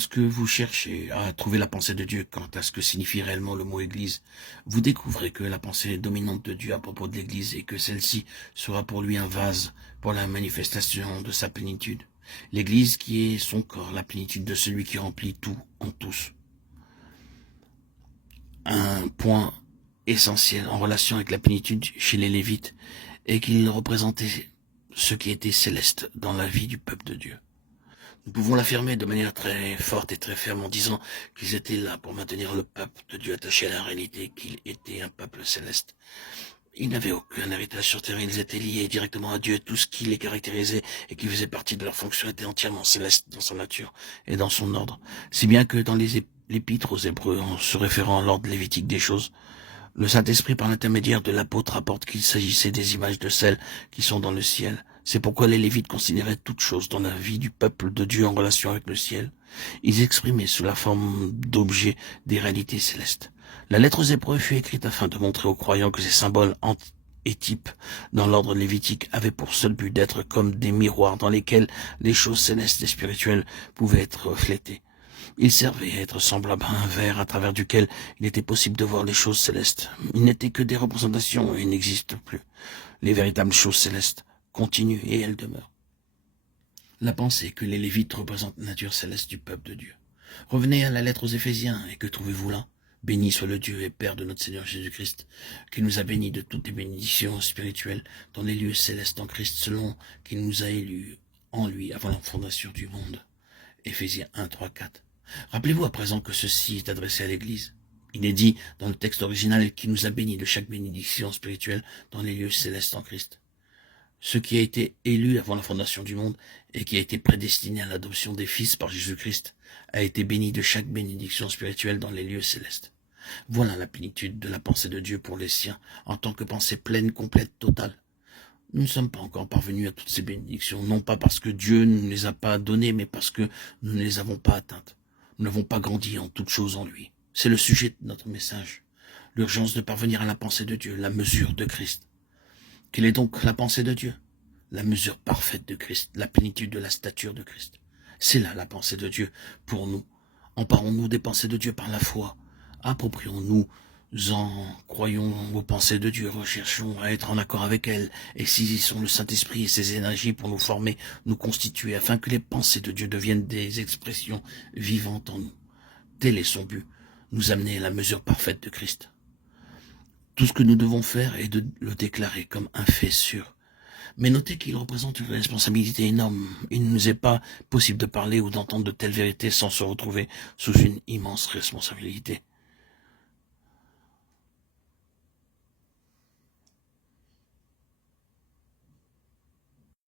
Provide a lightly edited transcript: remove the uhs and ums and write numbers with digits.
Lorsque vous cherchez à trouver la pensée de Dieu quant à ce que signifie réellement le mot Église, vous découvrez que la pensée dominante de Dieu à propos de l'Église est que celle-ci sera pour lui un vase pour la manifestation de sa plénitude. L'Église qui est son corps, la plénitude de celui qui remplit tout en tous. Un point essentiel en relation avec la plénitude chez les Lévites est qu'ils représentaient ce qui était céleste dans la vie du peuple de Dieu. Nous pouvons l'affirmer de manière très forte et très ferme en disant qu'ils étaient là pour maintenir le peuple de Dieu attaché à la réalité qu'il était un peuple céleste. Ils n'avaient aucun héritage sur terre, ils étaient liés directement à Dieu. Tout ce qui les caractérisait et qui faisait partie de leur fonction était entièrement céleste dans sa nature et dans son ordre. Si bien que dans les l'épître aux Hébreux, en se référant à l'ordre lévitique des choses, le Saint-Esprit, par l'intermédiaire de l'apôtre, rapporte qu'il s'agissait des images de celles qui sont dans le ciel. C'est pourquoi les Lévites considéraient toutes choses dans la vie du peuple de Dieu en relation avec le ciel. Ils exprimaient sous la forme d'objets des réalités célestes. La lettre aux Hébreux fut écrite afin de montrer aux croyants que ces symboles et types dans l'ordre lévitique avaient pour seul but d'être comme des miroirs dans lesquels les choses célestes et spirituelles pouvaient être reflétées. Il servait à être semblable à un verre à travers duquel il était possible de voir les choses célestes. Ils n'étaient que des représentations et n'existent plus. Les véritables choses célestes continuent et elles demeurent. La pensée que les Lévites représentent la nature céleste du peuple de Dieu. Revenez à la lettre aux Éphésiens, et que trouvez-vous là? Béni soit le Dieu et Père de notre Seigneur Jésus-Christ, qui nous a bénis de toutes les bénédictions spirituelles dans les lieux célestes en Christ, selon qu'il nous a élus en lui avant la fondation du monde. Éphésiens 1, 3, 4. Rappelez-vous à présent que ceci est adressé à l'Église. Il est dit dans le texte original qu'il nous a bénis de chaque bénédiction spirituelle dans les lieux célestes en Christ. Ce qui a été élu avant la fondation du monde et qui a été prédestiné à l'adoption des fils par Jésus-Christ a été béni de chaque bénédiction spirituelle dans les lieux célestes. Voilà la plénitude de la pensée de Dieu pour les siens en tant que pensée pleine, complète, totale. Nous ne sommes pas encore parvenus à toutes ces bénédictions, non pas parce que Dieu ne nous les a pas données, mais parce que nous ne les avons pas atteintes. Nous n'avons pas grandi en toutes choses en lui. C'est le sujet de notre message. L'urgence de parvenir à la pensée de Dieu, la mesure de Christ. Quelle est donc la pensée de Dieu? La mesure parfaite de Christ, la plénitude de la stature de Christ. C'est là la pensée de Dieu pour nous. Emparons-nous des pensées de Dieu par la foi. Approprions-nous croyons aux pensées de Dieu, recherchons à être en accord avec elles et saisissons le Saint-Esprit et ses énergies pour nous former, nous constituer, afin que les pensées de Dieu deviennent des expressions vivantes en nous. Tel est son but, nous amener à la mesure parfaite de Christ. Tout ce que nous devons faire est de le déclarer comme un fait sûr. Mais notez qu'il représente une responsabilité énorme. Il ne nous est pas possible de parler ou d'entendre de telles vérités sans se retrouver sous une immense responsabilité.